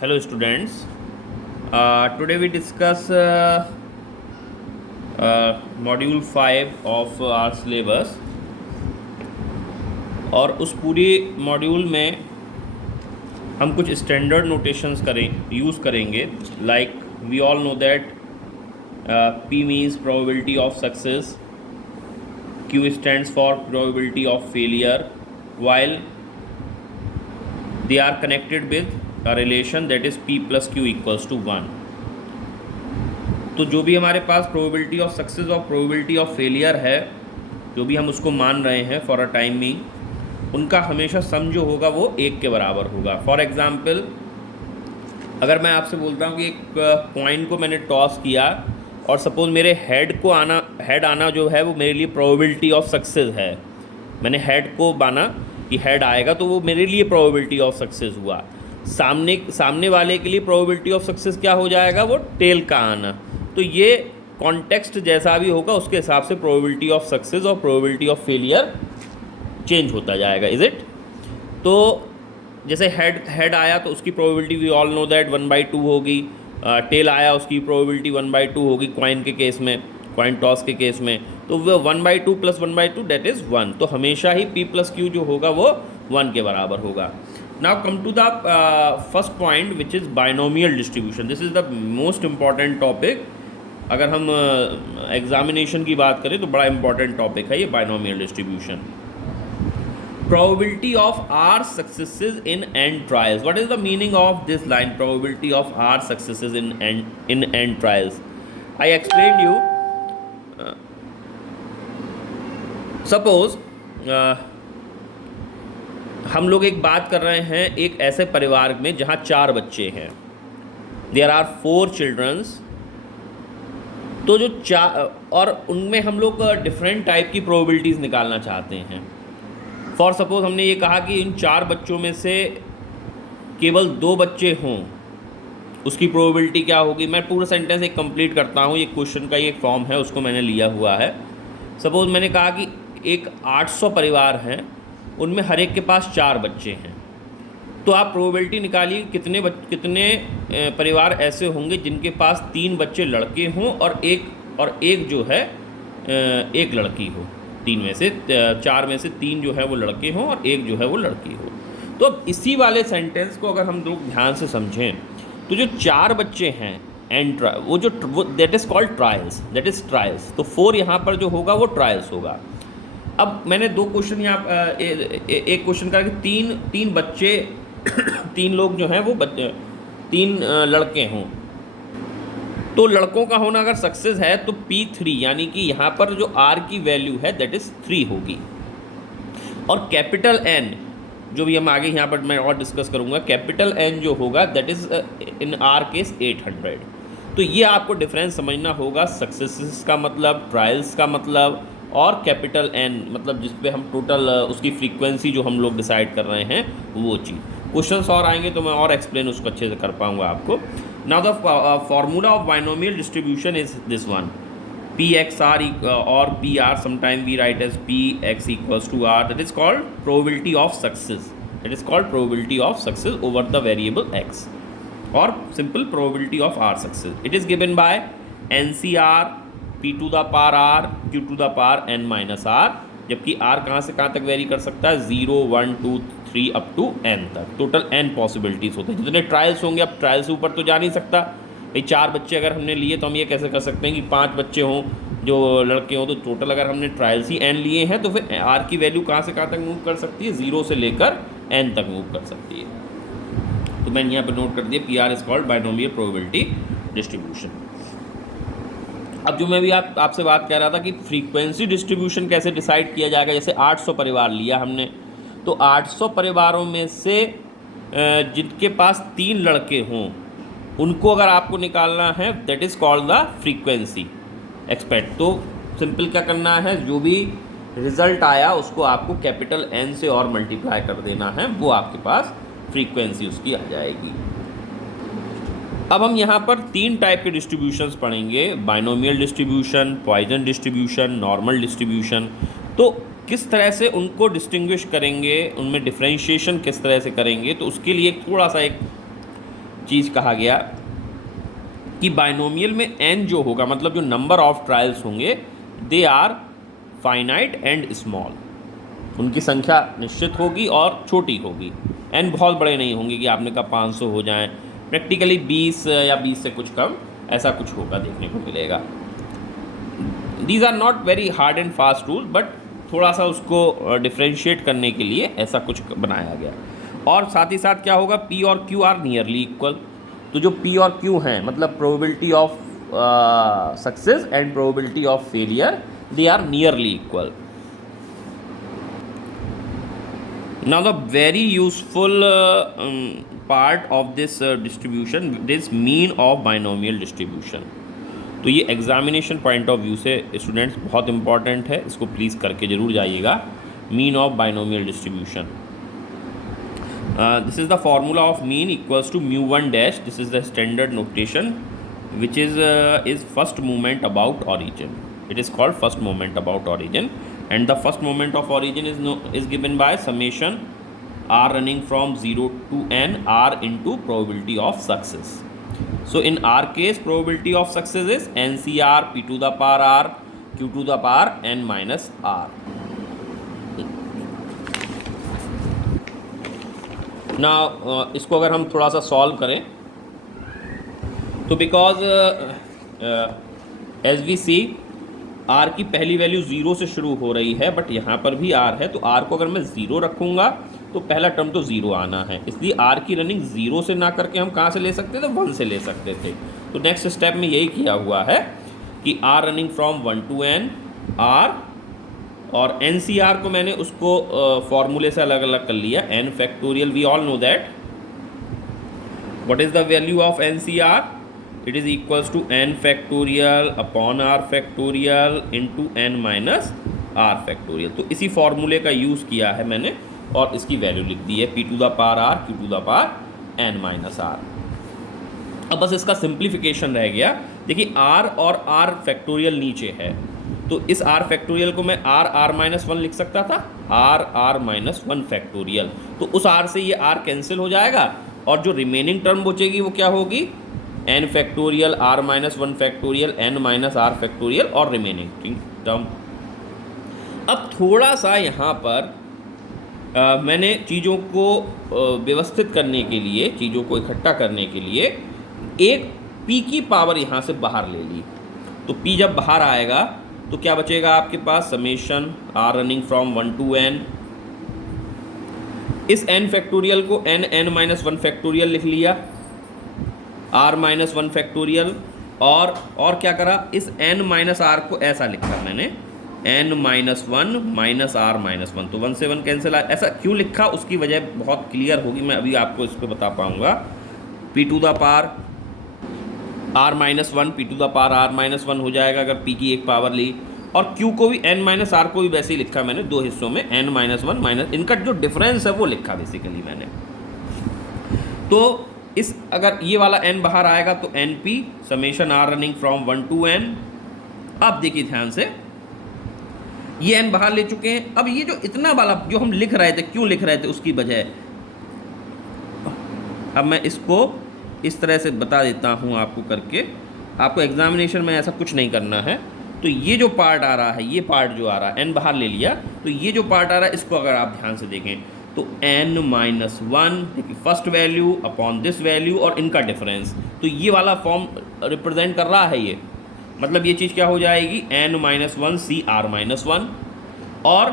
Hello students. Today we discuss module 5 of our syllabus और उस पूरी मॉड्यूल में हम कुछ स्टैंडर्ड नोटेशंस यूज़ करेंगे like we all know that P means probability of success, Q stands for probability of failure, while they are connected with a relation that is P plus Q equals to 1. तो जो भी हमारे पास probability of success और probability of failure है, जो भी हम उसको मान रहे हैं फॉर अ टाइम बीइंग, उनका हमेशा सम जो होगा वो 1 के बराबर होगा. फॉर एग्ज़ाम्पल, अगर मैं आपसे बोलता हूँ कि एक कॉइन को मैंने टॉस किया और सपोज़ मेरे हेड आना जो है वो मेरे लिए प्रोबेबिलिटी ऑफ सक्सेस है. मैंने हेड को माना कि हेड आएगा, तो वो मेरे लिए प्रोबेबिलिटी ऑफ सक्सेस हुआ. सामने वाले के लिए प्रोबेबिलिटी ऑफ सक्सेस क्या हो जाएगा? वो टेल का आना. तो ये कॉन्टेक्स्ट जैसा भी होगा उसके हिसाब से प्रोबेबिलिटी ऑफ सक्सेस और प्रोबेबिलिटी ऑफ फेलियर चेंज होता जाएगा. Is it? तो जैसे हेड आया तो उसकी probability we all know that 1/2 होगी. टेल आया उसकी प्रोबेबिलिटी 1/2 होगी कॉइन के केस में, कॉइन टॉस के केस में. तो वो 1/2 + 1/2 दैट इज़ 1. तो हमेशा ही P + Q जो होगा वो 1 के बराबर होगा. Now come to the first point which is binomial distribution. This is the most important topic. अगर हम एग्जामिनेशन की बात करें तो बड़ा इंपॉर्टेंट टॉपिक है ये binomial distribution. Probability of R successes in end trials. What is the meaning of this line? Probability of R successes in end trials. I explained you. Suppose हम लोग एक बात कर रहे हैं एक ऐसे परिवार में जहाँ 4 बच्चे हैं. There are 4 children. तो जो और उनमें हम लोग डिफरेंट टाइप की प्रोबेबिलिटीज़ निकालना चाहते हैं. फॉर सपोज़ हमने ये कहा कि इन 4 बच्चों में से केवल 2 बच्चे हों, उसकी प्रोबेबिलिटी क्या होगी. मैं पूरा सेंटेंस एक कंप्लीट करता हूँ. ये क्वेश्चन का ये एक फॉर्म है, उसको मैंने लिया हुआ है. सपोज़ मैंने कहा कि एक 800 परिवार हैं, उनमें हर एक के पास 4 बच्चे हैं. तो आप प्रोबेबिलिटी निकालिए कितने परिवार ऐसे होंगे जिनके पास 3 बच्चे लड़के हों और एक जो है एक लड़की हो. 4 में से 3 जो है वो लड़के हों और एक जो है वो लड़की हो. तो अब इसी वाले सेंटेंस को अगर हम लोग ध्यान से समझें तो जो 4 बच्चे हैं एंड वो that is called trials, that is trials. तो 4 यहाँ पर जो होगा वो ट्रायल्स होगा. अब मैंने 2 क्वेश्चन यहाँ एक क्वेश्चन करा कि 3 बच्चे 3 लोग जो हैं वो 3 लड़के हों. तो लड़कों का होना अगर सक्सेस है तो P3 यानी कि यहाँ पर जो R की वैल्यू है दैट इज़ 3 होगी. और कैपिटल N जो भी हम आगे यहाँ पर मैं और डिस्कस करूँगा, कैपिटल N जो होगा that is in R case 800. तो ये आपको डिफरेंस समझना होगा, सक्सेसेस का मतलब, ट्रायल्स का मतलब, और कैपिटल N मतलब जिस पे हम टोटल उसकी फ्रीक्वेंसी जो हम लोग डिसाइड कर रहे हैं वो चीज़. क्वेश्चंस और आएंगे तो मैं और एक्सप्लेन उसको अच्छे से कर पाऊँगा आपको. Now the formula of binomial distribution is this one. Pxr or Pr, sometime we write as Px equals to R. That is called probability of success. That is called probability of success over the variable x, or simple probability of R success. It is given by NCR, P to the power R, Q to the power n minus R. जबकि R कहाँ से कहाँ तक very कर सकता है? 0, 1, 2, 3 up to n तक. Total n possibilities होते हैं. जितने ट्रायल्स होंगे, अब ट्रायल से ऊपर तो जा नहीं सकता भाई. 4 बच्चे अगर हमने लिए तो हम ये कैसे कर सकते हैं कि 5 बच्चे हों जो लड़के हों. तो टोटल अगर हमने ट्रायल्स ही n लिए हैं तो फिर R की वैल्यू कहाँ से कहाँ तक मूव कर सकती है? 0 से लेकर n तक मूव कर सकती है. तो मैंने यहाँ पर नोट कर दिया PR is called binomial probability distribution. अब जो मैं भी आपसे बात कर रहा था कि फ्रीक्वेंसी डिस्ट्रीब्यूशन कैसे डिसाइड किया जाएगा. जैसे 800 परिवार लिया हमने, तो 800 परिवारों में से जिनके पास 3 लड़के हों उनको अगर आपको निकालना है that is called the frequency expect. तो सिंपल क्या करना है, जो भी रिज़ल्ट आया उसको आपको कैपिटल N से और मल्टीप्लाई कर देना है, वो आपके पास फ्रीक्वेंसी उसकी आ जाएगी. अब हम यहाँ पर 3 टाइप के डिस्ट्रीब्यूशंस पढ़ेंगे. Binomial distribution, Poisson distribution, normal distribution. तो किस तरह से उनको डिस्टिंग्विश करेंगे, उनमें डिफरेंशिएशन किस तरह से करेंगे, तो उसके लिए थोड़ा सा एक चीज़ कहा गया कि बाइनोमियल में n जो होगा, मतलब जो नंबर ऑफ ट्रायल्स होंगे, they are finite and small, उनकी संख्या निश्चित होगी और छोटी होगी। n बहुत बड़े नहीं होंगे कि आपने कहा 500 हो जाएं, प्रैक्टिकली 20 या 20 से कुछ कम ऐसा कुछ होगा, देखने को मिलेगा। These are not very hard and fast rule, but थोड़ा सा उसको डिफ्रेंशिएट करने के लिए ऐसा कुछ बनाया गया। और साथ ही साथ क्या होगा, P और Q आर नियरली इक्वल। तो जो P और Q हैं, मतलब probability of success and probability of failure, they are nearly equal. Now the very useful part of this distribution, this mean of binomial distribution। तो ये examination point of view से students बहुत important है, इसको please करके ज़रूर जाइएगा। Mean of binomial distribution, this is the formula of mean equals to mu one dash, this is the standard notation which is first movement about origin. It is called first moment about origin, and the first moment of origin is given by summation r running from 0 to n r into probability of success. So in our case, probability of success is NCR p to the power r q to the power n minus r. Now इसको अगर हम थोड़ा सा solve करें तो because as we see r की पहली value 0 से शुरू हो रही है, बट यहाँ पर भी आर है, तो आर को अगर मैं 0 रखूँगा तो पहला टर्म तो 0 आना है, इसलिए आर की रनिंग 0 से ना करके हम कहाँ से ले सकते थे, 1 से ले सकते थे। तो नेक्स्ट स्टेप में यही किया हुआ है कि r running from 1 to n r, और एन सी आर को मैंने उसको फॉर्मूले से अलग अलग कर लिया, n फैक्टोरियल। We all know that what is the value of n c r, it is equals to n factorial upon r factorial into n minus r factorial। तो इसी फॉर्मूले का यूज़ किया है मैंने और इसकी वैल्यू लिख दी है p to the power r q to the power n minus r। अब बस इसका सिंप्लीफिकेशन रह गया। देखिए r और r फैक्टोरियल नीचे है, तो इस r फैक्टोरियल को मैं r माइनस 1 लिख सकता था, r माइनस 1 फैक्टोरियल। तो उस r से ये r कैंसिल हो जाएगा और जो रिमेनिंग टर्म बचेगी वो क्या होगी, n factorial r minus 1 factorial n minus r factorial और रिमेनिंग टर्म। अब थोड़ा सा यहाँ पर मैंने चीज़ों को व्यवस्थित करने के लिए, चीज़ों को इकट्ठा करने के लिए एक p की पावर यहाँ से बाहर ले ली। तो p जब बाहर आएगा तो क्या बचेगा आपके पास, summation r running from 1 to n, इस n फैक्टोरियल को n माइनस 1 फैक्टोरियल लिख लिया, r माइनस 1 फैक्टोरियल, और क्या करा, इस n माइनस r को ऐसा लिखा मैंने, n minus 1 minus r minus 1, तो 1 से 1 कैंसिल आ। ऐसा क्यों लिखा उसकी वजह बहुत क्लियर होगी, मैं अभी आपको इस पर बता पाऊंगा। p to the power r minus 1 p to the power r minus 1 हो जाएगा अगर p की एक पावर ली, और q को भी n माइनस r को भी वैसे ही लिखा मैंने, दो हिस्सों में n माइनस 1 माइनस, इनका जो डिफरेंस है वो लिखा बेसिकली मैंने। तो इस अगर ये वाला n बाहर आएगा तो np summation r running from 1 to n। अब देखिए ध्यान से, ये n बाहर ले चुके हैं। अब ये जो इतना वाला जो हम लिख रहे थे, क्यों लिख रहे थे उसकी वजह, अब मैं इसको इस तरह से बता देता हूँ आपको करके। आपको एग्जामिनेशन में ऐसा कुछ नहीं करना है। तो ये जो पार्ट आ रहा है, ये पार्ट जो आ रहा है, n बाहर ले लिया, तो ये जो पार्ट आ रहा है इसको अगर आप ध्यान से देखें तो n माइनस 1 देखिए first value upon this value और इनका डिफरेंस, तो ये वाला फॉर्म रिप्रेजेंट कर रहा है ये, मतलब ये चीज़ क्या हो जाएगी, n minus 1 c r minus 1, और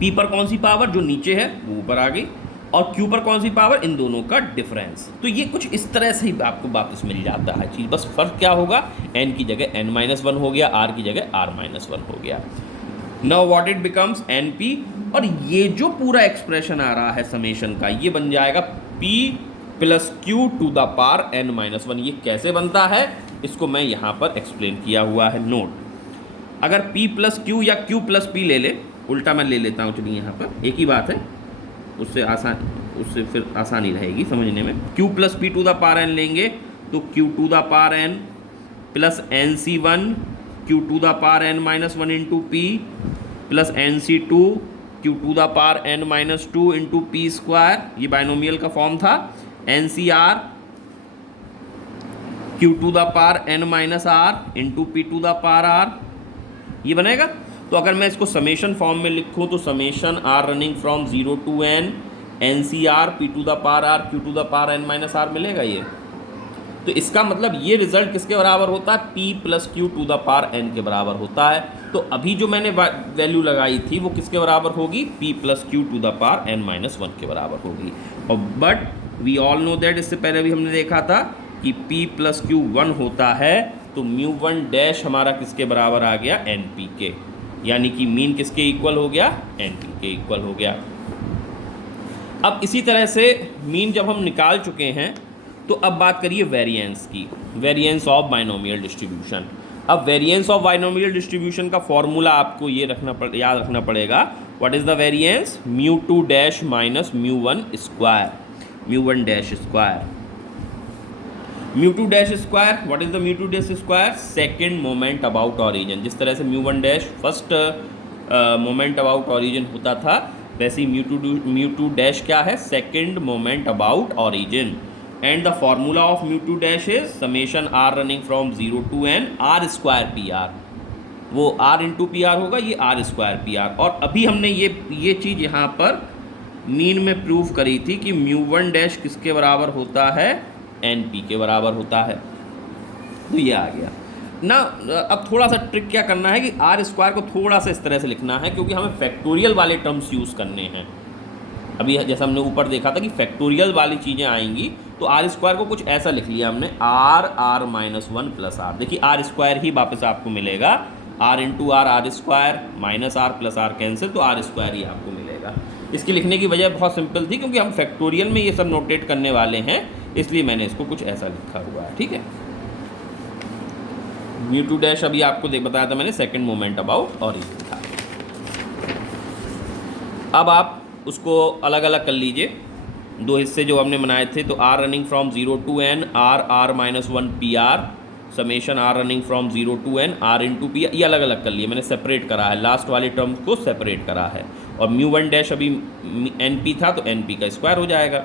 p पर कौन सी पावर जो नीचे है वो ऊपर आ गई, और q पर कौन सी पावर, इन दोनों का डिफरेंस। तो ये कुछ इस तरह से ही आपको वापस मिल जाता है चीज़, बस फर्क क्या होगा, n की जगह n माइनस 1 हो गया, r की जगह r माइनस 1 हो गया। Now what it becomes np, और ये जो पूरा एक्सप्रेशन आ रहा है समेशन का, ये बन जाएगा p plus q to the power n minus 1। ये कैसे बनता है इसको मैं यहाँ पर एक्सप्लेन किया हुआ है, नोट। अगर p प्लस क्यू या q प्लस p ले ले, उल्टा मैं ले लेता हूँ, चलिए यहाँ पर एक ही बात है, उससे फिर आसानी रहेगी समझने में। q plus p to the power n लेंगे तो q to the power n plus nc1 q to the power n minus 1 into p plus nc2 q to the power n minus 2 into p square, ये binomial का form था। ncr q to the power n minus r into p to the power r, ये बनेगा। तो अगर मैं इसको summation form में लिखूँ तो summation r running from 0 to n n c r p to the power r q to the power n minus r मिलेगा ये। तो इसका मतलब ये रिजल्ट किसके बराबर होता है, P plus q to the power n के बराबर होता है। तो अभी जो मैंने वैल्यू लगाई थी वो किसके बराबर होगी, P plus q to the power n minus 1 के बराबर होगी। और but we all know that, इससे पहले भी हमने देखा था कि P प्लस क्यू 1 होता है, तो म्यू 1 डैश हमारा किसके बराबर आ गया, NP के, यानी कि मीन किसके इक्वल हो गया, NP के इक्वल हो गया। अब इसी तरह से मीन जब हम निकाल चुके हैं तो अब बात करिए वेरिएंस की, वेरिएंस ऑफ बाइनोमियल डिस्ट्रीब्यूशन। अब वेरिएंस ऑफ बाइनोमियल डिस्ट्रीब्यूशन का फॉर्मूला आपको ये याद रखना पड़ेगा, what is the variance, mu 2 dash minus mu 1 square, mu 1 dash square, mu 2 dash square. What is the mu 2 dash square, second moment about origin. जिस तरह से mu 1 dash first moment about origin होता था, वैसे ही mu 2 dash क्या है, second moment about origin. And the formula of mu 2 dash is summation r running from 0 to n r square p r, वो r into p r होगा, ये are square p are. और अभी हमने ये चीज़ यहाँ पर मीन में प्रूव करी थी कि म्यू 1 डैश किसके बराबर होता है, एन पी के बराबर होता है। तो ये आ गया ना। अब थोड़ा सा ट्रिक क्या करना है कि आर स्क्वायर को थोड़ा सा इस तरह से लिखना है, क्योंकि हमें फैक्टोरियल वाले टर्म्स यूज़ करने हैं। अभी जैसा हमने ऊपर देखा था कि फैक्टोरियल वाली चीज़ें आएंगी, तो आर स्क्वायर को कुछ ऐसा लिख लिया हमने, आर माइनस 1 प्लस आर। देखिए आर स्क्वायर ही वापस आपको मिलेगा, r into r square, minus r plus r cancel, तो आर स्क्वायर ही आपको मिलेगा। इसके लिखने की वजह बहुत सिंपल थी, क्योंकि हम फैक्टोरियल में ये सब नोटेट करने वाले हैं, इसलिए मैंने इसको कुछ ऐसा लिखा हुआ है। ठीक है, म्यू 2 डैश अभी आपको बताया था मैंने, सेकेंड मोमेंट अबाउट ऑरिजिन था। अब आप उसको अलग अलग कर लीजिए, दो हिस्से जो हमने बनाए थे। तो r running from 0 to n r minus 1 p r, summation r running from 0 to n r into p, ये अलग अलग कर लिए मैंने, सेपरेट करा है, लास्ट वाले टर्म्स को सेपरेट करा है। और म्यू 1 डैश अभी एन पी था, तो एन पी का स्क्वायर हो जाएगा।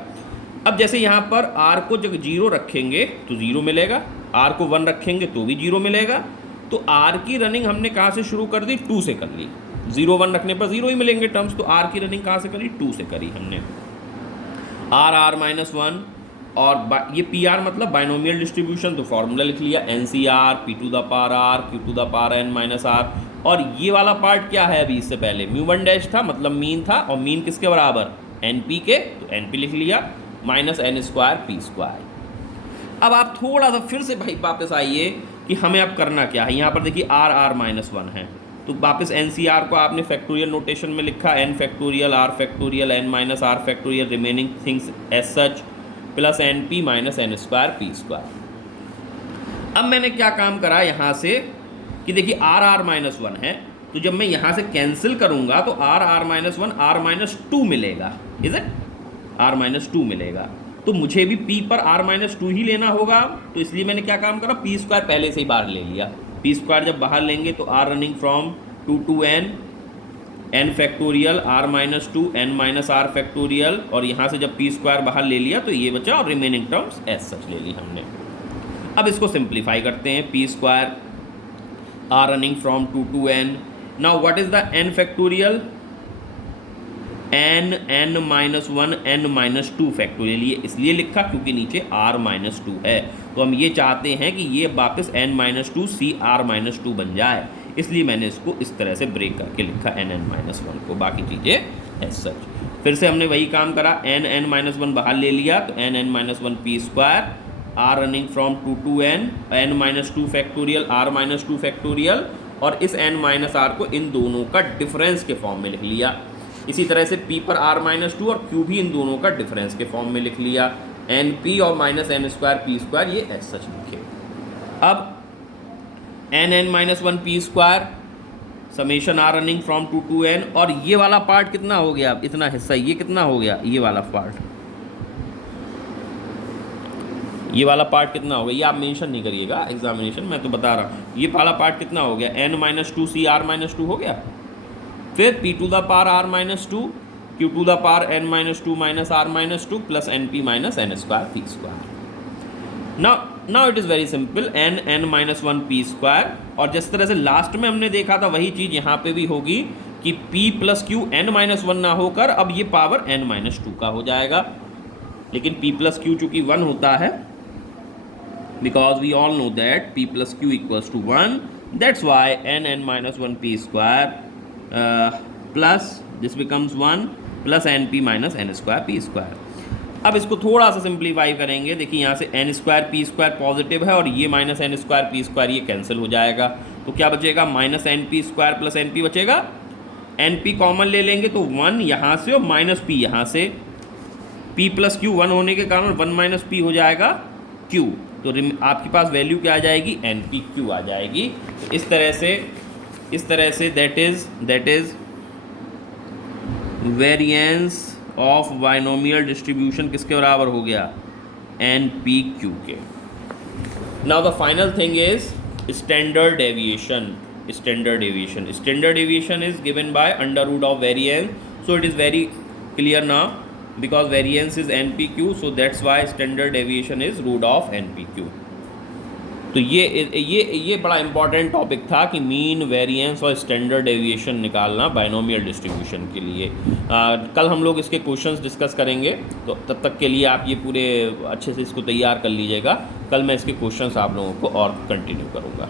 अब जैसे यहाँ पर आर को जब 0 रखेंगे तो 0 मिलेगा, आर को 1 रखेंगे तो भी 0 मिलेगा। तो आर की रनिंग हमने कहाँ से शुरू कर दी, 2 से कर ली। 0 1 रखने पर 0 ही मिलेंगे टर्म्स, तो आर की रनिंग कहाँ से करी, 2 से करी हमने। आर माइनस 1 और ये पी आर मतलब बाइनोमियल डिस्ट्रीब्यूशन, तो फॉर्मूला लिख लिया, n c r p to the power r q to the power n minus r. और ये वाला पार्ट क्या है, अभी इससे पहले म्यू 1 डैश था, मतलब मीन था, और मीन किसके बराबर, एन पी के, तो एन पी लिख लिया, minus n square p square. अब आप थोड़ा सा फिर से भाई वापस आइए कि हमें अब करना क्या है। यहाँ पर देखिए आर माइनस 1 है, तो वापस एन सी आर को आपने फैक्टोरियल नोटेशन में लिखा, n factorial r factorial n minus r factorial remaining things as such plus n p minus n square p square. अब मैंने क्या काम करा यहाँ से कि देखिए आर माइनस 1 है, तो जब मैं यहाँ से कैंसिल करूँगा तो आर माइनस 1 आर माइनस 2 मिलेगा, इज इट, आर माइनस 2 मिलेगा। तो मुझे भी पी पर आर माइनस 2 ही लेना होगा, तो इसलिए मैंने क्या काम करा, पी स्क्वायर पहले से ही बाहर ले लिया। पी स्क्वायर जब बाहर लेंगे तो r running from 2 to n factorial r minus 2 n minus r factorial, और यहाँ से जब पी स्क्वायर बाहर ले लिया तो ये बचा, और रिमेनिंग टर्म्स एज सच ले ली हमने। अब इसको सिंप्लीफाई करते हैं, p square r running from 2 to n. Now what is the n factorial, n minus 1 n minus 2 factorial, ये इसलिए लिखा क्योंकि नीचे आर माइनस 2 है, तो हम ये चाहते हैं कि ये वापस n minus 2 c r minus 2 बन जाए, इसलिए मैंने इसको इस तरह से ब्रेक करके लिखा एन माइनस 1 को, बाकी चीज़ें एज सच। फिर से हमने वही काम करा, एन माइनस 1 बाहर ले लिया, तो n minus 1 p square r running from 2 to n minus 2 factorial r minus 2 factorial, और इस एन माइनस आर को इन दोनों का डिफरेंस के फॉर्म में लिख लिया। इसी तरह से P पर R माइनस 2 और Q भी इन दोनों का डिफरेंस के फॉर्म में लिख लिया, एन पी और minus n square p square, ये एज सच लिखे। अब n minus 1 p square summation r running from 2 to n, और ये वाला पार्ट कितना हो गया, इतना हिस्सा, ये कितना हो गया, ये वाला पार्ट, ये वाला पार्ट कितना हो गया, ये आप मेंशन नहीं करिएगा एग्जामिनेशन, मैं तो बता रहा हूँ, ये वाला पार्ट कितना हो गया, n minus 2 c r minus 2 हो गया। फिर p to the power r minus 2 q to the power n minus 2 minus आर minus 2 plus n p minus n square p square. Now it is very simple, n - 1 p²। और जिस तरह से last में हमने देखा था वही चीज़ यहाँ पे भी होगी कि p + q n-1 ना होकर अब ये पावर n-2 का हो जाएगा। लेकिन p + q चूँकि 1 होता है, because we all know that p + q = 1, that's why n-1 p² plus this becomes 1 plus np - n² p²। अब इसको थोड़ा सा सिंप्लीफाई करेंगे। देखिए यहाँ से n² p² पॉजिटिव है और ये -n² p² ये कैंसिल हो जाएगा, तो क्या बचेगा? -np² + np बचेगा। np कॉमन ले लेंगे तो 1 यहाँ से और -p यहाँ से, p + q 1 होने के कारण 1 - p हो जाएगा q, तो आपके पास वैल्यू क्या आ जाएगी? npq आ जाएगी। तो इस तरह say that is variance of binomial distribution किसके बराबर हो गया? npq के। Now the final thing is standard deviation. Standard deviation is given by √ of variance, so it is very clear now because variance is npq, so that's why standard deviation is √ of npq। तो ये बड़ा important topic था कि mean, variance और standard deviation निकालना binomial distribution के लिए। कल हम लोग इसके क्वेश्चंस डिस्कस करेंगे, तो तब तक के लिए आप ये पूरे अच्छे से इसको तैयार कर लीजिएगा। कल मैं इसके क्वेश्चंस आप लोगों को और कंटिन्यू करूँगा।